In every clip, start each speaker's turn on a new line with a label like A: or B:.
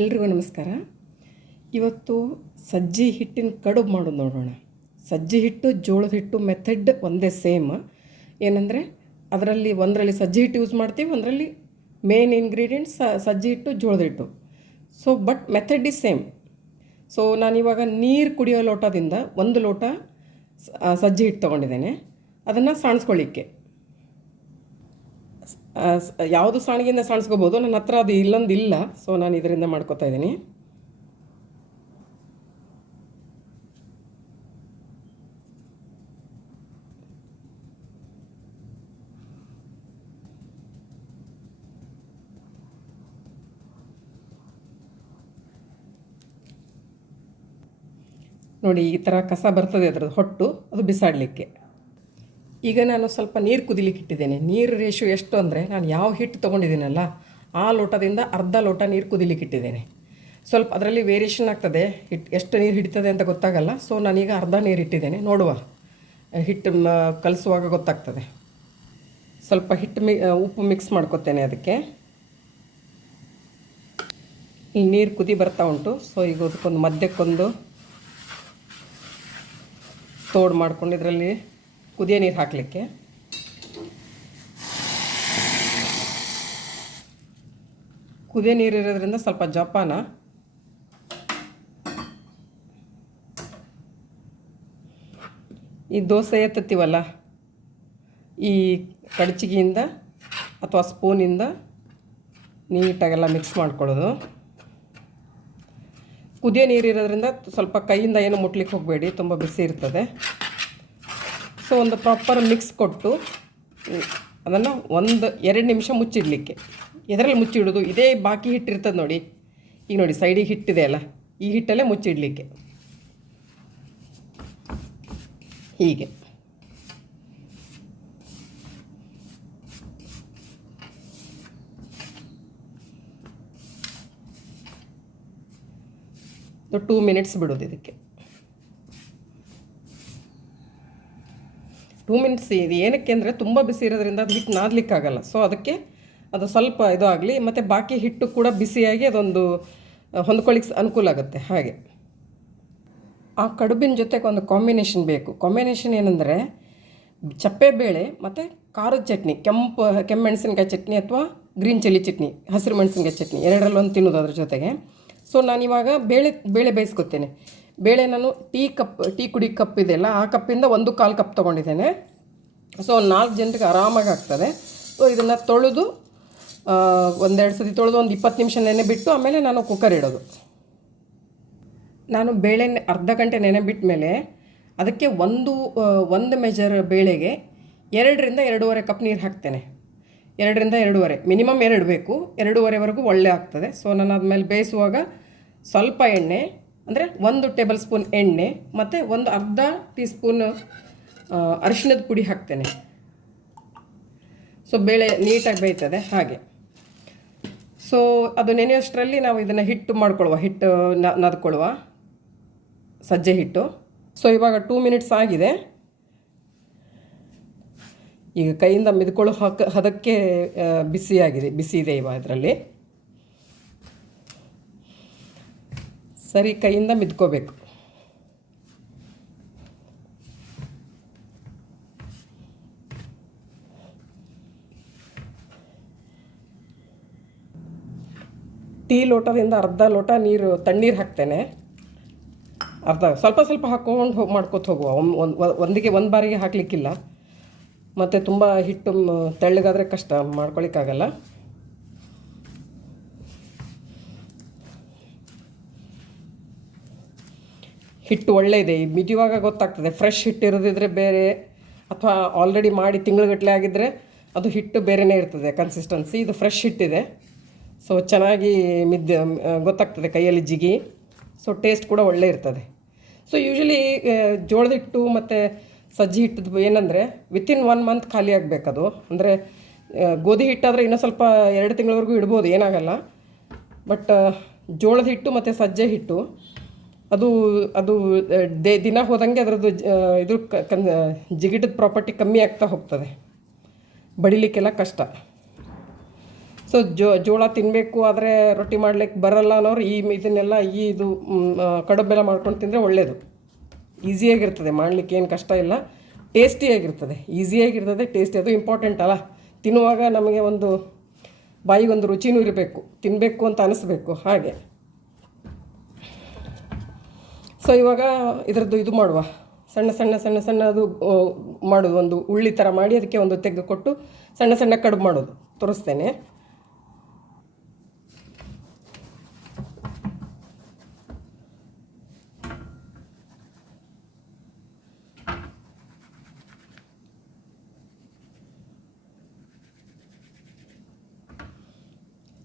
A: ಎಲ್ರಿಗೂ ನಮಸ್ಕಾರ. ಇವತ್ತು ಸಜ್ಜಿ ಹಿಟ್ಟಿನ ಕಡುಬು ಮಾಡೋದು ನೋಡೋಣ. ಸಜ್ಜಿ ಹಿಟ್ಟು, ಜೋಳದ ಹಿಟ್ಟು ಮೆಥಡ್ ಒಂದೇ ಸೇಮ್ ಏನಂದರೆ ಅದರಲ್ಲಿ ಒಂದರಲ್ಲಿ ಸಜ್ಜಿ ಹಿಟ್ಟು ಯೂಸ್ ಮಾಡ್ತೀವಿ, ಒಂದರಲ್ಲಿ ಮೇನ್ ಇಂಗ್ರೀಡಿಯೆಂಟ್ಸ್ ಸಜ್ಜಿ ಹಿಟ್ಟು, ಜೋಳದ ಹಿಟ್ಟು. So but method is same so ನಾನಿವಾಗ ನೀರು ಕುಡಿಯೋ ಲೋಟದಿಂದ ಒಂದು ಲೋಟ ಸಜ್ಜಿ ಹಿಟ್ಟು ತೊಗೊಂಡಿದ್ದೇನೆ. ಅದನ್ನು ಸಾಣಿಸ್ಕೊಳ್ಳಿಕ್ಕೆ. ಯಾವುದು ಸಾಣಿಗೆಯಿಂದ ಸಾಣಿಸ್ಕೋಬೋದು? ನನ್ನ ಹತ್ರ ಅದು ಇಲ್ಲೊಂದು ಇಲ್ಲ ಸೊ ನಾನು ಇದರಿಂದ ಮಾಡ್ಕೋತಾ ಇದ್ದೀನಿ. ನೋಡಿ, ಈ ಥರ ಕಸ ಬರ್ತದೆ ಅದರದ್ದು, ಹೊಟ್ಟು. ಅದು ಬಿಸಾಡಲಿಕ್ಕೆ. ಈಗ ನಾನು ಸ್ವಲ್ಪ ನೀರು ಕುದಿಲಿಕ್ಕೆ ಇಟ್ಟಿದ್ದೇನೆ. ನೀರು ರೇಷು ಎಷ್ಟು ಅಂದರೆ ನಾನು ಯಾವ ಹಿಟ್ಟು ತೊಗೊಂಡಿದ್ದೀನಲ್ಲ, ಆ ಲೋಟದಿಂದ ಅರ್ಧ ಲೋಟ ನೀರು ಕುದಿಲಿಕ್ಕೆ ಇಟ್ಟಿದ್ದೇನೆ. ಸ್ವಲ್ಪ ಅದರಲ್ಲಿ ವೇರಿಯೇಷನ್ ಆಗ್ತದೆ. ಹಿಟ್ಟು ಎಷ್ಟು ನೀರು ಹಿಡಿತದೆ ಅಂತ ಗೊತ್ತಾಗಲ್ಲ. ಸೊ ನಾನೀಗ ಅರ್ಧ ನೀರು ಇಟ್ಟಿದ್ದೇನೆ. ನೋಡುವ. ಹಿಟ್ಟು ಕಲಿಸುವಾಗ ಗೊತ್ತಾಗ್ತದೆ. ಸ್ವಲ್ಪ ಹಿಟ್ಟು ಮಿ ಉಪ್ಪು ಮಿಕ್ಸ್ ಮಾಡ್ಕೊತೇನೆ ಅದಕ್ಕೆ. ಇಲ್ಲಿ ನೀರು ಕುದಿ ಬರ್ತಾ ಉಂಟು. ಸೊ ಈಗ ಅದಕ್ಕೊಂದು ಮಧ್ಯಕ್ಕೊಂದು ತೋಡು ಮಾಡ್ಕೊಂಡು ಇದರಲ್ಲಿ ಕುದಿಯೋ ನೀರು ಹಾಕಲಿಕ್ಕೆ. ಕುದಿಯೋ ನೀರು ಇರೋದ್ರಿಂದ ಸ್ವಲ್ಪ ಜಪಾನ. ಈ ದೋಸೆ ಎತ್ತತ್ತೀವಲ್ಲ, ಈ ಕಡಚಿಗೆಯಿಂದ ಅಥವಾ ಸ್ಪೂನಿಂದ ನೀಟಾಗೆಲ್ಲ ಮಿಕ್ಸ್ ಮಾಡ್ಕೊಳ್ಳೋದು. ಕುದಿಯೋ ನೀರು ಇರೋದ್ರಿಂದ ಸ್ವಲ್ಪ ಕೈಯಿಂದ ಏನು ಮುಟ್ಲಿಕ್ಕೆ ಹೋಗಬೇಡಿ, ತುಂಬ ಬಿಸಿ ಇರ್ತದೆ. ಸೊ ಒಂದು ಪ್ರಾಪರ್ ಮಿಕ್ಸ್ ಕೊಟ್ಟು ಅದನ್ನು ಒಂದು ಎರಡು ನಿಮಿಷ ಮುಚ್ಚಿಡಲಿಕ್ಕೆ. ಎದರಲ್ಲಿ ಮುಚ್ಚಿಡೋದು? ಇದೇ ಬಾಕಿ ಹಿಟ್ಟಿರ್ತದೆ ನೋಡಿ. ಈಗ ನೋಡಿ ಸೈಡಿಗೆ ಹಿಟ್ಟಿದೆ ಅಲ್ಲ? ಈ ಹಿಟ್ಟಲ್ಲೇ ಮುಚ್ಚಿಡಲಿಕ್ಕೆ. ಹೀಗೆ. ಟೂ ಮಿನಿಟ್ಸ್ ಬಿಡೋದು ಇದಕ್ಕೆ. ಟೂ ಮಿನಿಟ್ಸ್ ಇದು. ಏನಕ್ಕೆ ಅಂದರೆ ತುಂಬ ಬಿಸಿ ಇರೋದ್ರಿಂದ ಅದು ಹಿಟ್ಟು ನಾದಲಿಕ್ಕಾಗಲ್ಲ. ಸೊ ಅದಕ್ಕೆ ಅದು ಸ್ವಲ್ಪ ಇದು ಆಗಲಿ ಮತ್ತು ಬಾಕಿ ಹಿಟ್ಟು ಕೂಡ ಬಿಸಿಯಾಗಿ ಅದೊಂದು ಹೊಂದ್ಕೊಳ್ಳಿಕ್ಕೆ ಅನುಕೂಲ ಆಗುತ್ತೆ. ಹಾಗೆ. ಆ ಕಡುಬಿನ ಜೊತೆಗೆ ಒಂದು ಕಾಂಬಿನೇಷನ್ ಬೇಕು. ಕಾಂಬಿನೇಷನ್ ಏನಂದರೆ ಚಪ್ಪೆ ಬೇಳೆ, ಮತ್ತು ಖಾರದ ಚಟ್ನಿ, ಕೆಂಪು, ಕೆಮ್ಮೆಣಸಿನ್ಕಾಯಿ ಚಟ್ನಿ ಅಥವಾ ಗ್ರೀನ್ ಚಿಲ್ಲಿ ಚಟ್ನಿ, ಹಸಿರು ಮೆಣಸಿನ್ಕಾಯಿ ಚಟ್ನಿ, ಎರಡರಲ್ಲೊಂದು ತಿನ್ನೋದು ಅದ್ರ ಜೊತೆಗೆ. ಸೊ ನಾನಿವಾಗ ಬೇಳೆ ಬೇಳೆ ಬೇಯಿಸ್ಕೊತೇನೆ. ಬೇಳೆ ನಾನು ಟೀ ಕಪ್, ಟೀ ಕುಡಿ ಕಪ್ ಇದೆಯಲ್ಲ, ಆ ಕಪ್ಪಿಂದ ಒಂದು ಕಾಲು ಕಪ್ ತೊಗೊಂಡಿದ್ದೇನೆ. ಸೊ ನಾಲ್ಕು ಜನರಿಗೆ ಆರಾಮಾಗಿ ಆಗ್ತದೆ. ಸೊ ಇದನ್ನು ತೊಳೆದು ಒಂದೆರಡು ಸತಿ ತೊಳೆದು ಒಂದು ಇಪ್ಪತ್ತು ನಿಮಿಷ ನೆನೆ ಬಿಟ್ಟು ಆಮೇಲೆ ನಾನು ಕುಕ್ಕರ್ ಇಡೋದು. ನಾನು ಬೇಳೆ ಅರ್ಧ ಗಂಟೆ ನೆನೆ ಬಿಟ್ಟ ಮೇಲೆ ಅದಕ್ಕೆ ಒಂದು ಒಂದು ಮೆಜರ್ ಬೇಳೆಗೆ ಎರಡರಿಂದ ಎರಡೂವರೆ ಕಪ್ ನೀರು ಹಾಕ್ತೇನೆ. ಎರಡರಿಂದ ಎರಡೂವರೆ, ಮಿನಿಮಮ್ ಎರಡು ಬೇಕು. ಎರಡೂವರೆವರೆಗೂ ಒಳ್ಳೆ ಆಗ್ತದೆ. ಸೊ ನಾನು ಅದ್ಮೇಲೆ ಬೇಯಿಸುವಾಗ ಸ್ವಲ್ಪ ಎಣ್ಣೆ ಅಂದರೆ ಒಂದು ಟೇಬಲ್ ಸ್ಪೂನ್ ಎಣ್ಣೆ ಮತ್ತು ಒಂದು ಅರ್ಧ ಟೀ ಸ್ಪೂನ್ ಅರಿಶಿಣದ ಪುಡಿ ಹಾಕ್ತೇನೆ. ಸೊ ಬೇಳೆ ನೀಟಾಗಿ ಬೇಯ್ತದೆ, ಹಾಗೆ. ಸೊ ಅದು ನೆನೆಯೋಷ್ಟರಲ್ಲಿ ನಾವು ಇದನ್ನು ಹಿಟ್ಟು ಮಾಡ್ಕೊಳ್ಳುವ ಹಿಟ್ಟು ನದ್ಕೊಳ್ಳುವ ಸಜ್ಜೆ ಹಿಟ್ಟು. ಸೊ ಇವಾಗ ಟೂ ಮಿನಿಟ್ಸ್ ಆಗಿದೆ. ಈಗ ಕೈಯಿಂದ ಮಿದ್ಕೊಳ್ಳೋ ಹಕ್ಕ ಹದಕ್ಕೆ ಬಿಸಿಯಾಗಿದೆ, ಬಿಸಿ ಇದೆ ಇವಾಗ ಇದರಲ್ಲಿ. ಸರಿ ಕೈಯಿಂದ ಮಿದ್ಕೋಬೇಕು. ಟೀ ಲೋಟದಿಂದ ಅರ್ಧ ಲೋಟ ನೀರು, ತಣ್ಣೀರು ಹಾಕ್ತೇನೆ. ಅರ್ಧ, ಸ್ವಲ್ಪ ಸ್ವಲ್ಪ ಹಾಕ್ಕೊಂಡು ಹೋಗಿ ಮಾಡ್ಕೊತ ಹೋಗುವ. ಒಂದು ಒಂದು, ಒಂದಿಗೆ ಒಂದು ಬಾರಿಗೆ ಹಾಕಲಿಕ್ಕಿಲ್ಲ. ಮತ್ತು ತುಂಬ ಹಿಟ್ಟು ತೆಳ್ಳಗಾದರೆ ಕಷ್ಟ, ಮಾಡ್ಕೊಳಿಕ್ಕಾಗಲ್ಲ. ಹಿಟ್ಟು ಒಳ್ಳೆಯದೆ ಈ ಮಿದಿಯುವಾಗ ಗೊತ್ತಾಗ್ತದೆ. ಫ್ರೆಶ್ ಹಿಟ್ಟು ಇರೋದಿದ್ರೆ ಬೇರೆ, ಅಥವಾ ಆಲ್ರೆಡಿ ಮಾಡಿ ತಿಂಗಳುಗಟ್ಟಲೆ ಆಗಿದ್ದರೆ ಅದು ಹಿಟ್ಟು ಬೇರೆಯೇ ಇರ್ತದೆ ಕನ್ಸಿಸ್ಟೆನ್ಸಿ ಇದು ಫ್ರೆಶ್ ಹಿಟ್ಟಿದೆ. ಸೊ ಚೆನ್ನಾಗಿ ಮಿದ್ದೆ ಗೊತ್ತಾಗ್ತದೆ ಕೈಯಲ್ಲಿ ಜಿಗಿ. ಸೊ ಟೇಸ್ಟ್ ಕೂಡ ಒಳ್ಳೆ ಇರ್ತದೆ. ಸೊ ಯೂಶ್ವಲಿ ಜೋಳದ ಹಿಟ್ಟು ಮತ್ತು ಸಜ್ಜಿ ಹಿಟ್ಟದ್ದು ಏನಂದರೆ ವಿತಿನ್ ಒನ್ ಮಂತ್ ಖಾಲಿ ಆಗಬೇಕದು. ಅಂದರೆ ಗೋಧಿ ಹಿಟ್ಟಾದರೆ ಇನ್ನೂ ಸ್ವಲ್ಪ ಎರಡು ತಿಂಗಳವರೆಗೂ ಇಡ್ಬೋದು, ಏನಾಗಲ್ಲ. ಬಟ್ ಜೋಳದ ಹಿಟ್ಟು ಮತ್ತು ಸಜ್ಜೆ ಹಿಟ್ಟು ಅದು ಅದು ದೇ, ದಿನ ಹೋದಂಗೆ ಅದರದ್ದು ಇದು ಕನ್ ಜಿಗಿಟದ ಪ್ರಾಪರ್ಟಿ ಕಮ್ಮಿ ಆಗ್ತಾ ಹೋಗ್ತದೆ. ಬಡಿಲಿಕ್ಕೆಲ್ಲ ಕಷ್ಟ. ಸೊ ಜೋ, ಜೋಳ ತಿನ್ನಬೇಕು ಆದರೆ ರೊಟ್ಟಿ ಮಾಡ್ಲಿಕ್ಕೆ ಬರಲ್ಲ ಅನ್ನೋರು ಈ ಇದನ್ನೆಲ್ಲ ಈ ಇದು ಕಡುಬೆಲ್ಲ ಮಾಡ್ಕೊಂಡು ತಿಂದರೆ ಒಳ್ಳೆಯದು ಈಸಿಯಾಗಿರ್ತದೆ ಮಾಡಲಿಕ್ಕೆ ಏನು ಕಷ್ಟ ಇಲ್ಲ. ಟೇಸ್ಟಿಯಾಗಿರ್ತದೆ ಈಸಿಯಾಗಿರ್ತದೆ ಟೇಸ್ಟಿ ಅದು ಇಂಪಾರ್ಟೆಂಟ್ ಅಲ್ಲ. ತಿನ್ನುವಾಗ ನಮಗೆ ಒಂದು ಬಾಯಿಗೊಂದು ರುಚಿನೂ ಇರಬೇಕು. ತಿನ್ನಬೇಕು ಅಂತ ಅನಿಸ್ಬೇಕು. ಹಾಗೆ. ಸೊ ಇವಾಗ ಇದರದ್ದು ಇದು ಮಾಡುವ. ಸಣ್ಣ ಸಣ್ಣ ಸಣ್ಣ ಸಣ್ಣ ಅದು ಆ, ಮಾಡೋದು. ಒಂದು ಉಳ್ಳಿ ಥರ ಮಾಡಿ ಅದಕ್ಕೆ ಒಂದು ತೆಗ್ಗು ಕೊಟ್ಟು ಸಣ್ಣ ಸಣ್ಣ ಕಡುಬು ಮಾಡೋದು. ತೋರಿಸ್ತೇನೆ.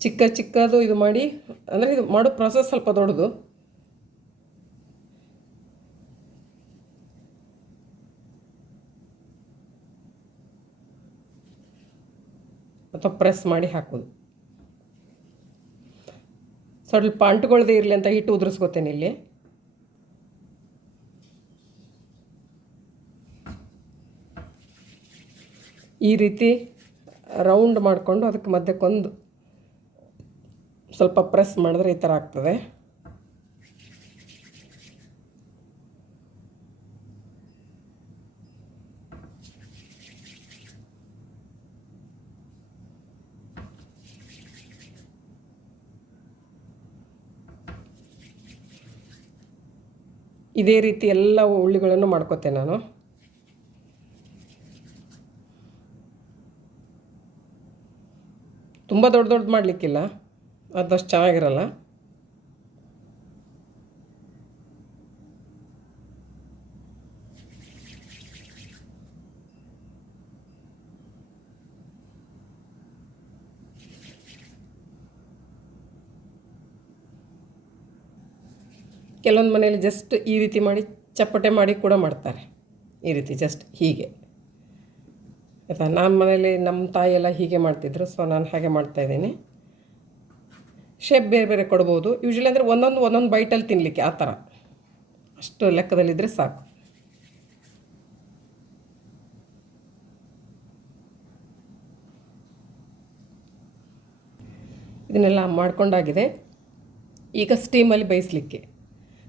A: ಚಿಕ್ಕ ಚಿಕ್ಕದು ಇದು ಮಾಡಿ. ಅಂದರೆ ಇದು ಮಾಡೋ ಪ್ರೊಸೆಸ್ ಸ್ವಲ್ಪ ದೊಡ್ಡದು. ಅಥವಾ ಪ್ರೆಸ್ ಮಾಡಿ ಹಾಕೋದು. ಸ್ವಲ್ಪ ಅಂಟುಗೊಳ್ದೇ ಇರಲಿ ಅಂತ ಹಿಟ್ಟು ಉದುರಿಸ್ಕೋತೇನೆ ಇಲ್ಲಿ. ಈ ರೀತಿ ರೌಂಡ್ ಮಾಡಿಕೊಂಡು ಅದಕ್ಕೆ ಮಧ್ಯಕ್ಕೊಂದು ಸ್ವಲ್ಪ ಪ್ರೆಸ್ ಮಾಡಿದ್ರೆ ಈ ಥರ ಆಗ್ತದೆ. ಇದೇ ರೀತಿ ಎಲ್ಲ ಉಳ್ಳಿಗಳನ್ನು ಮಾಡ್ಕೋತೆ ನಾನು. ತುಂಬ ದೊಡ್ಡ ದೊಡ್ಡ ಮಾಡಲಿಕ್ಕಿಲ್ಲ. ಅದಷ್ಟು ಚೆನ್ನಾಗಿರಲ್ಲ. ಕೆಲವೊಂದು ಮನೆಯಲ್ಲಿ ಜಸ್ಟ್ ಈ ರೀತಿ ಮಾಡಿ ಚಪ್ಪಟೆ ಮಾಡಿ ಕೂಡ ಮಾಡ್ತಾರೆ. ಈ ರೀತಿ ಜಸ್ಟ್ ಹೀಗೆ. ಆಯಿತಾ? ನಾನು ಮನೇಲಿ ನಮ್ಮ ತಾಯಿಯೆಲ್ಲ ಹೀಗೆ ಮಾಡ್ತಿದ್ರು ಸೊ ನಾನು ಹಾಗೆ ಮಾಡ್ತಾಯಿದ್ದೀನಿ ಶೇಪ್ ಬೇರೆ ಬೇರೆ ಕೊಡ್ಬೋದು. ಯೂಶ್ವಲಿ ಅಂದರೆ ಒಂದೊಂದು ಒಂದೊಂದು ಬೈಟಲ್ಲಿ ತಿನ್ನಲಿಕ್ಕೆ ಆ ಥರ. ಅಷ್ಟು ಲೆಕ್ಕದಲ್ಲಿದ್ದರೆ ಸಾಕು. ಇದನ್ನೆಲ್ಲ ಮಾಡ್ಕೊಂಡಾಗಿದೆ. ಈಗ ಸ್ಟೀಮಲ್ಲಿ ಬೇಯಿಸ್ಲಿಕ್ಕೆ.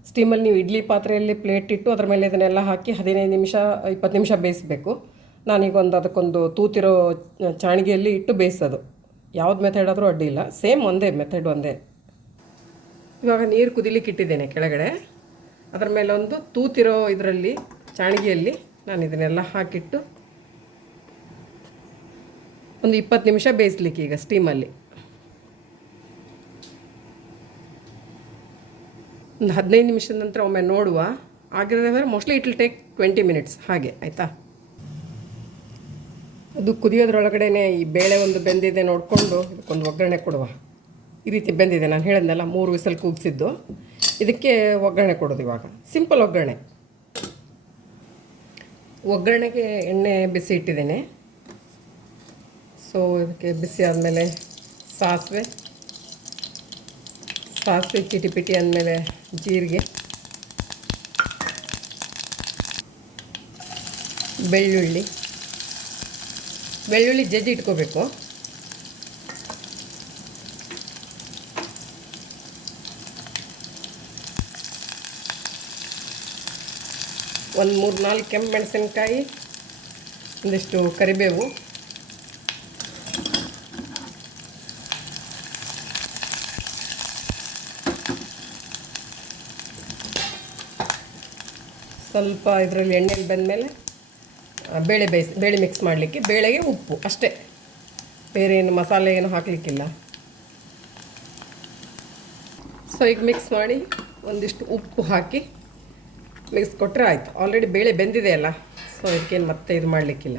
A: ಸ್ಟೀಮಲ್ಲಿ ನೀವು ಇಡ್ಲಿ ಪಾತ್ರೆಯಲ್ಲಿ ಪ್ಲೇಟ್ ಇಟ್ಟು ಅದ್ರ ಮೇಲೆ ಇದನ್ನೆಲ್ಲ ಹಾಕಿ ಹದಿನೈದು ನಿಮಿಷ, ಇಪ್ಪತ್ತು ನಿಮಿಷ ಬೇಯಿಸಬೇಕು. ನಾನೀಗೊಂದು ಅದಕ್ಕೊಂದು ತೂತಿರೋ ಚಾಣಿಗೆಯಲ್ಲಿ ಇಟ್ಟು ಬೇಯಿಸೋದು. ಯಾವ್ದು ಮೆಥಡ್ ಆದರೂ ಅಡ್ಡಿ ಇಲ್ಲ. ಸೇಮ್ ಒಂದೇ ಮೆಥಡ್ ಒಂದೇ. ಇವಾಗ ನೀರು ಕುದಿಲಿಕ್ಕೆ ಇಟ್ಟಿದ್ದೇನೆ ಕೆಳಗಡೆ. ಅದರ ಮೇಲೆ ಒಂದು ತೂತಿರೋ ಇದರಲ್ಲಿ ಚಾಣಿಗೆಯಲ್ಲಿ ನಾನು ಇದನ್ನೆಲ್ಲ ಹಾಕಿಟ್ಟು ಒಂದು ಇಪ್ಪತ್ತು ನಿಮಿಷ ಬೇಯಿಸ್ಲಿಕ್ಕೆ ಈಗ ಸ್ಟೀಮಲ್ಲಿ ಒಂದು ಹದಿನೈದು ನಿಮಿಷದ ನಂತರ ಒಮ್ಮೆ ನೋಡುವ. ಆಗಿರೋದಾದ್ರೆ mostly it will take twenty minutes ಹಾಗೆ, ಆಯಿತಾ? ಅದು ಕುದಿಯೋದ್ರೊಳಗಡೆನೆ ಈ ಬೇಳೆ ಒಂದು ಬೆಂದಿದೆ ನೋಡಿಕೊಂಡು ಇದಕ್ಕೊಂದು ಒಗ್ಗರಣೆ ಕೊಡುವ. ಈ ರೀತಿ ಬೆಂದಿದೆ. ನಾನು ಹೇಳಿದ್ನಲ್ಲ, ಮೂರು ವಿಸಲ್ ಕೂಗಿಸಿದ್ದು. ಇದಕ್ಕೆ ಒಗ್ಗರಣೆ ಕೊಡೋದು ಇವಾಗ. ಸಿಂಪಲ್ ಒಗ್ಗರಣೆ. ಒಗ್ಗರಣೆಗೆ ಎಣ್ಣೆ ಬಿಸಿ ಇಟ್ಟಿದ್ದೇನೆ. ಸೊ ಇದಕ್ಕೆ ಬಿಸಿ ಆದಮೇಲೆ ಸಾಸಿವೆ. ಸಾಸಿವೆ ಚಿಟಿ ಪಿಟಿ ಅಂದಮೇಲೆ ಜೀರಿಗೆ. ಬೆಳ್ಳುಳ್ಳಿ. ಬೆಳ್ಳುಳ್ಳಿ ಜಜ್ಜಿ ಇಟ್ಕೋಬೇಕು. ಒಂದು ಮೂರು ನಾಲ್ಕು ಕೆಂಪು ಮೆಣಸಿನ್ಕಾಯಿ, ಒಂದಿಷ್ಟು ಕರಿಬೇವು. ಸ್ವಲ್ಪ ಇದರಲ್ಲಿ ಎಣ್ಣೆಲಿ ಬಂದಮೇಲೆ ಬೇಳೆ ಬೇಯಿಸಿ, ಬೇಳೆ ಮಿಕ್ಸ್ ಮಾಡಲಿಕ್ಕೆ ಬೇಳೆಗೆ ಉಪ್ಪು ಅಷ್ಟೇ. ಬೇರೆ ಏನು ಮಸಾಲೆ ಏನು ಹಾಕಲಿಕ್ಕಿಲ್ಲ. ಸೊ ಈಗ ಮಿಕ್ಸ್ ಮಾಡಿ ಒಂದಿಷ್ಟು ಉಪ್ಪು ಹಾಕಿ ಮಿಕ್ಸ್ ಕೊಟ್ಟರೆ ಆಯಿತು. ಆಲ್ರೆಡಿ ಬೇಳೆ ಬೆಂದಿದೆ ಅಲ್ಲ ಸೊ ಇದಕ್ಕೇನು ಮತ್ತೆ ಇದು ಮಾಡಲಿಕ್ಕಿಲ್ಲ.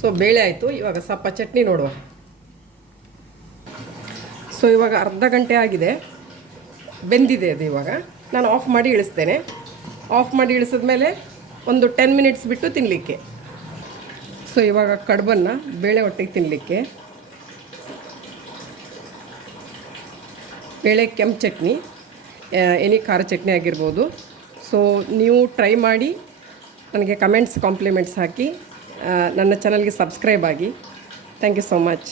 A: ಸೊ ಬೇಳೆ ಆಯಿತು. ಇವಾಗ ಸಪ್ಪ ಚಟ್ನಿ ನೋಡುವ. ಸೊ ಇವಾಗ ಅರ್ಧ ಗಂಟೆ ಆಗಿದೆ. ಬೆಂದಿದೆ ಅದು ಇವಾಗ. ನಾನು ಆಫ್ ಮಾಡಿ ಇಳಿಸ್ತೇನೆ. ಆಫ್ ಮಾಡಿ ಇಳಿಸಿದ್ಮೇಲೆ ಒಂದು ಟೆನ್ ಮಿನಿಟ್ಸ್ ಬಿಟ್ಟು ತಿನ್ನಲಿಕ್ಕೆ ಸೊ ಇವಾಗ ಕಡುಬನ್ನು ಬೇಳೆ ಹೊಟ್ಟೆಗೆ ತಿನ್ನಲಿಕ್ಕೆ ಬೇಳೆ, ಕೆಂಪು ಚಟ್ನಿ ಎನಿ ಖಾರ ಚಟ್ನಿ ಆಗಿರ್ಬೋದು. ಸೊ ನೀವು ಟ್ರೈ ಮಾಡಿ, ನನಗೆ ಕಮೆಂಟ್ಸ್ ಕಾಂಪ್ಲಿಮೆಂಟ್ಸ್ ಹಾಕಿ ನನ್ನ ಚಾನಲ್ಗೆ ಸಬ್ಸ್ಕ್ರೈಬ್ ಆಗಿ. Thank you so much